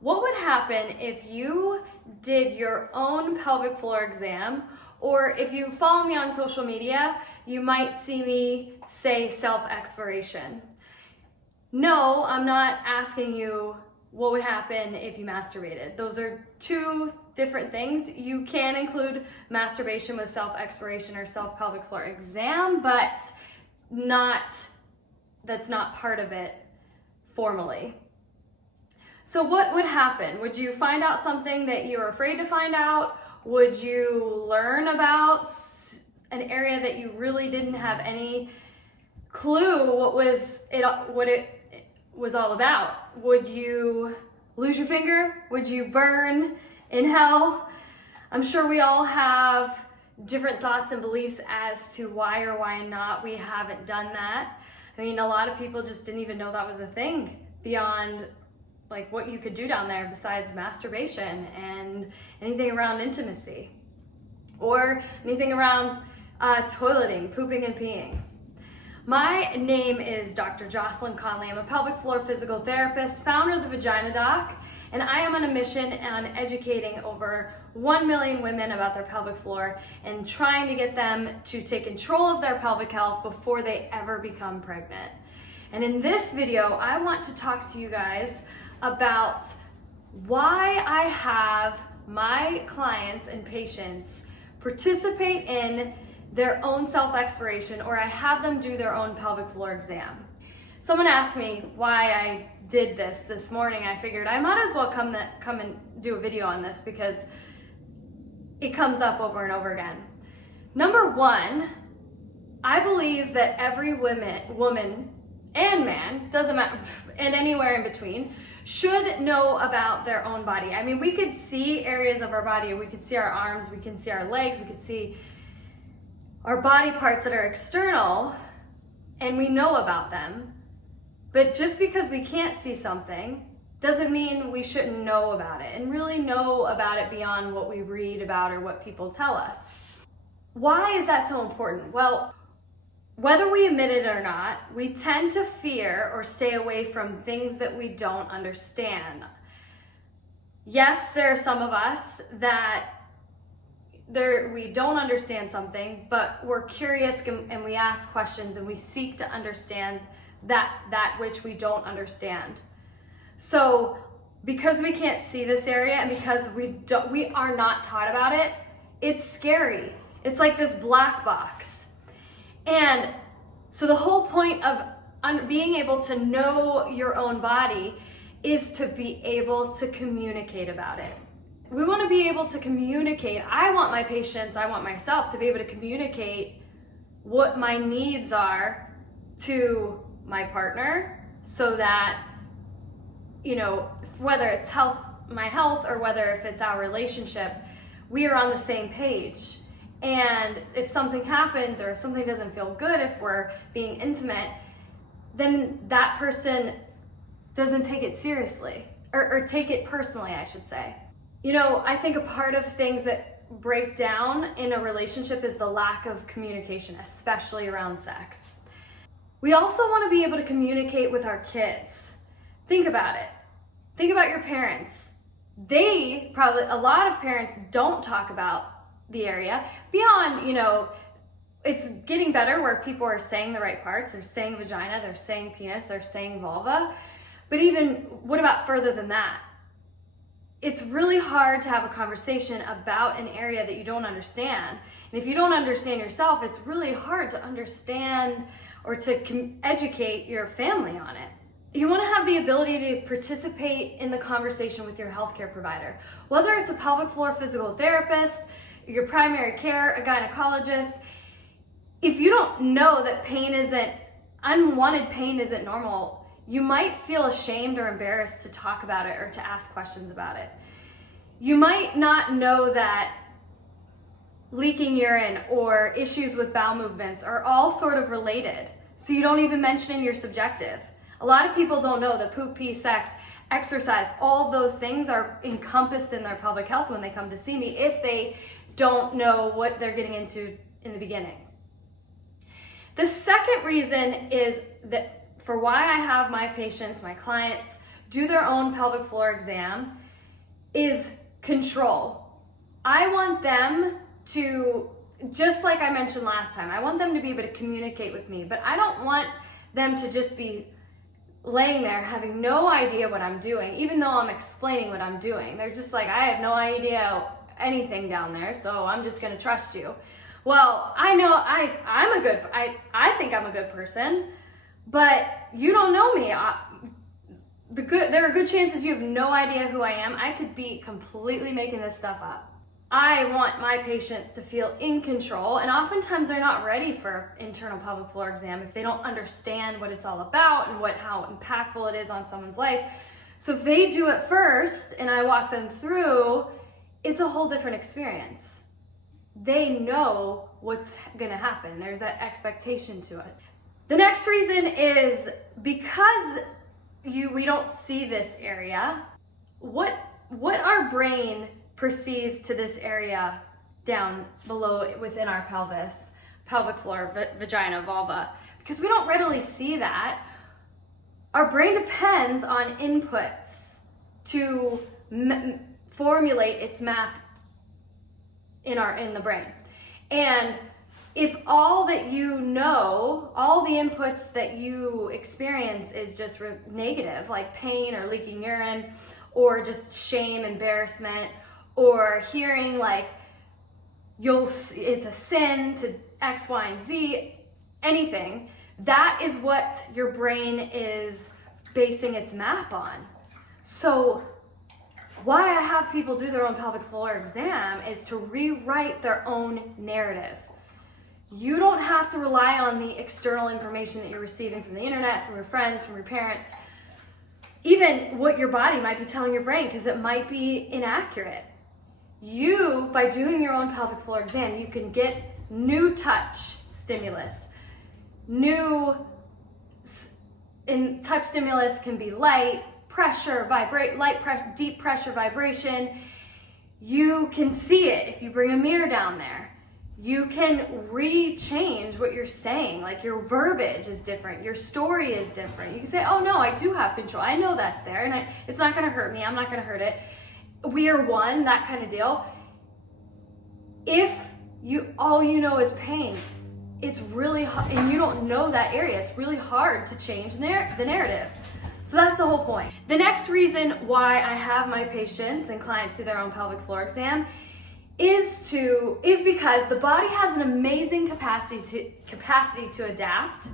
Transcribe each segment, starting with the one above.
What would happen if you did your own pelvic floor exam, or if you follow me on social media, you might see me say self-exploration. No, I'm not asking you what would happen if you masturbated. Those are two different things. You can include masturbation with self-exploration or self-pelvic floor exam, but that's not part of it formally. So what would happen? Would you find out something that you were afraid to find out? Would you learn about an area that you really didn't have any clue what it was all about? Would you lose your finger? Would you burn in hell? I'm sure we all have different thoughts and beliefs as to why or why not we haven't done that. I mean, a lot of people just didn't even know that was a thing beyond like what you could do down there besides masturbation and anything around intimacy or anything around toileting, pooping and peeing. My name is Dr. Jocelyn Conley. I'm a pelvic floor physical therapist, founder of the Vagina Doc, and I am on a mission on educating over 1 million women about their pelvic floor and trying to get them to take control of their pelvic health before they ever become pregnant. And in this video, I want to talk to you guys about why I have my clients and patients participate in their own self-exploration, or I have them do their own pelvic floor exam. Someone asked me why I did this morning. I figured I might as well come and do a video on this because it comes up over and over again. Number one, I believe that every woman and man, doesn't matter, and anywhere in between, should know about their own body. I mean, we could see areas of our body, we could see our arms, we can see our legs, we could see our body parts that are external, and we know about them. But just because we can't see something doesn't mean we shouldn't know about it and really know about it beyond what we read about or what people tell us. Why is that so important? Well, whether we admit it or not, we tend to fear or stay away from things that we don't understand. Yes, there are some of us that we don't understand something, but we're curious and we ask questions and we seek to understand that which we don't understand. So because we can't see this area and because we are not taught about it, it's scary. It's like this black box. And so the whole point of being able to know your own body is to be able to communicate about it. We want to be able to communicate. I want my patients, I want myself to be able to communicate what my needs are to my partner so that, you know, whether it's my health or whether if it's our relationship, we are on the same page. And if something happens or if something doesn't feel good, if we're being intimate, then that person doesn't take it seriously or take it personally, I should say. You know, I think a part of things that break down in a relationship is the lack of communication, especially around sex. We also want to be able to communicate with our kids. Think about it. Think about your parents. A lot of parents don't talk about the area beyond, you know, it's getting better where people are saying the right parts. They're saying vagina, they're saying penis, they're saying vulva. But even, what about further than that? It's really hard to have a conversation about an area that you don't understand. And if you don't understand yourself, it's really hard to understand or to educate your family on it. You want to have the ability to participate in the conversation with your healthcare provider. Whether it's a pelvic floor physical therapist, your primary care, a gynecologist, if you don't know that unwanted pain isn't normal, you might feel ashamed or embarrassed to talk about it or to ask questions about it. You might not know that leaking urine or issues with bowel movements are all sort of related, so you don't even mention in your subjective. A lot of people don't know that poop, pee, sex, exercise, all of those things are encompassed in their pelvic health when they come to see me if they don't know what they're getting into in the beginning. The second reason is that for why I have my patients, my clients, do their own pelvic floor exam is control. I want them to, just like I mentioned last time, I want them to be able to communicate with me, but I don't want them to just be laying there having no idea what I'm doing, even though I'm explaining what I'm doing. They're just like, I have no idea anything down there, so I'm just gonna trust you. Well, I know I think I'm a good person, but you don't know me. There are good chances you have no idea who I am. I could be completely making this stuff up. I want my patients to feel in control, and oftentimes they're not ready for internal pelvic floor exam if they don't understand what it's all about and how impactful it is on someone's life. So if they do it first and I walk them through, it's a whole different experience. They know what's gonna happen. There's that expectation to it. The next reason is because we don't see this area, what our brain perceives to this area down below within our pelvis, pelvic floor, vagina, vulva, because we don't readily see that. Our brain depends on inputs to formulate its map in the brain. And if all that you know, all the inputs that you experience is just negative, like pain or leaking urine, or just shame, embarrassment, or hearing like it's a sin to X, Y, and Z, anything, that is what your brain is basing its map on. So why I have people do their own pelvic floor exam is to rewrite their own narrative. You don't have to rely on the external information that you're receiving from the internet, from your friends, from your parents, even what your body might be telling your brain, because it might be inaccurate. You, by doing your own pelvic floor exam, you can get new touch stimulus. Touch stimulus can be light, pressure, deep pressure vibration. You can see it if you bring a mirror down there. You can re-change what you're saying, like your verbiage is different, your story is different. You can say, oh no, I do have control. I know that's there, and it's not gonna hurt me, I'm not gonna hurt it. We are one, that kind of deal. If all you know is pain, it's really hard, and you don't know that area, it's really hard to change the narrative. So that's the whole point. The next reason why I have my patients and clients do their own pelvic floor exam is because the body has an amazing capacity to adapt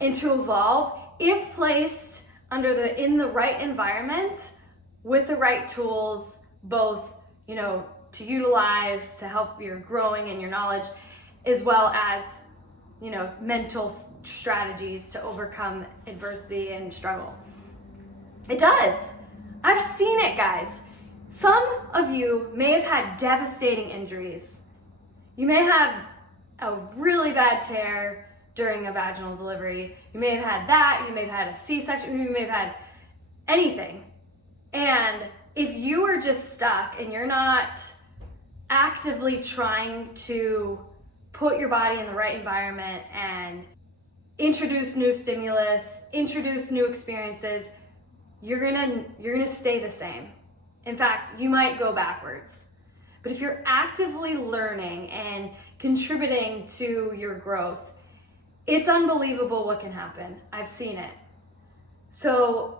and to evolve if placed in the right environment with the right tools, both to utilize to help your growing and your knowledge, as well as mental strategies to overcome adversity and struggle. It does. I've seen it, guys. Some of you may have had devastating injuries. You may have a really bad tear during a vaginal delivery. You may have had that. You may have had a C-section. You may have had anything. And if you are just stuck and you're not actively trying to put your body in the right environment and introduce new stimulus, introduce new experiences, you're gonna stay the same. In fact, you might go backwards. But if you're actively learning and contributing to your growth, it's unbelievable what can happen. I've seen it. So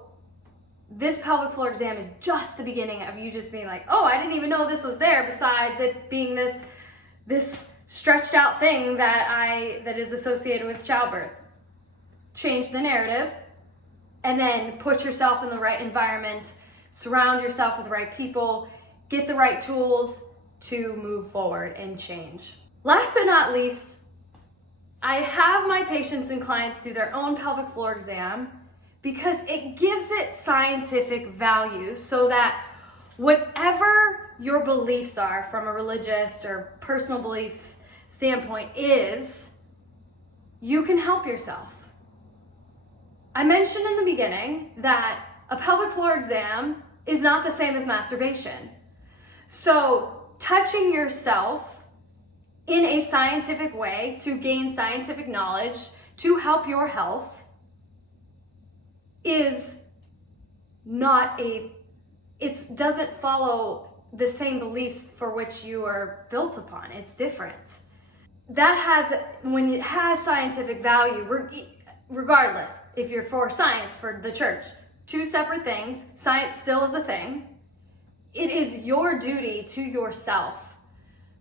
this pelvic floor exam is just the beginning of you just being like, oh, I didn't even know this was there, besides it being this stretched out thing that is associated with childbirth. Change the narrative, and then put yourself in the right environment, surround yourself with the right people, get the right tools to move forward and change. Last but not least, I have my patients and clients do their own pelvic floor exam because it gives it scientific value, so that whatever your beliefs are from a religious or personal beliefs standpoint is, you can help yourself. I mentioned in the beginning that a pelvic floor exam is not the same as masturbation. So touching yourself in a scientific way to gain scientific knowledge to help your health is it doesn't follow the same beliefs for which you are built upon. It's different. When it has scientific value, regardless, if you're for science, for the church, two separate things, science still is a thing. It is your duty to yourself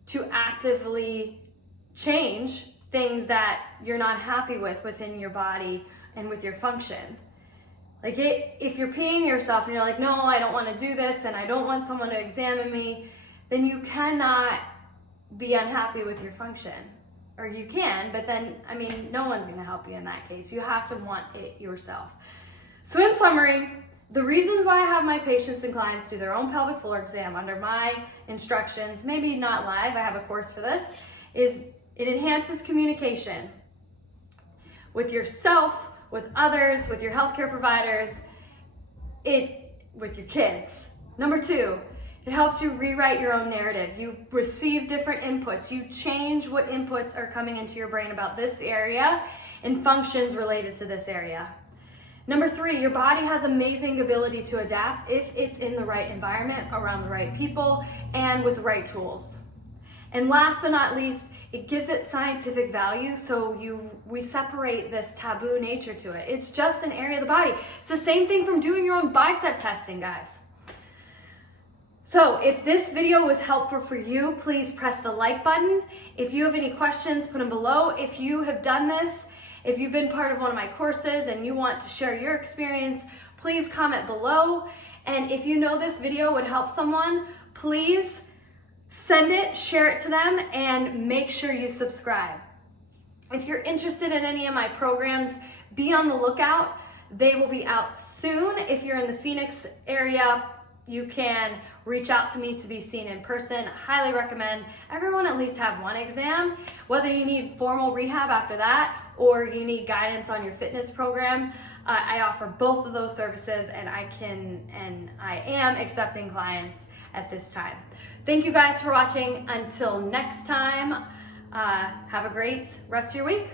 to actively change things that you're not happy with within your body and with your function. Like if you're peeing yourself and you're like, no, I don't want to do this and I don't want someone to examine me, then you cannot be unhappy with your function. Or you can, but then, no one's going to help you in that case. You have to want it yourself. So in summary, the reasons why I have my patients and clients do their own pelvic floor exam under my instructions, maybe not live, I have a course for this, is it enhances communication with yourself, with others, with your healthcare providers, with your kids. Number 2, it helps you rewrite your own narrative. You receive different inputs. You change what inputs are coming into your brain about this area and functions related to this area. Number 3, your body has amazing ability to adapt if it's in the right environment, around the right people, and with the right tools. And last but not least, it gives it scientific value, so we separate this taboo nature to it. It's just an area of the body. It's the same thing from doing your own bicep testing, guys. So if this video was helpful for you, please press the like button. If you have any questions, put them below. If you have done this, if you've been part of one of my courses and you want to share your experience, please comment below. And if you know this video would help someone, please send it, share it to them, and make sure you subscribe. If you're interested in any of my programs, be on the lookout. They will be out soon. If you're in the Phoenix area, you can reach out to me to be seen in person. Highly recommend everyone at least have one exam. Whether you need formal rehab after that or you need guidance on your fitness program, I offer both of those services, and I am accepting clients at this time. Thank you guys for watching. Until next time, have a great rest of your week.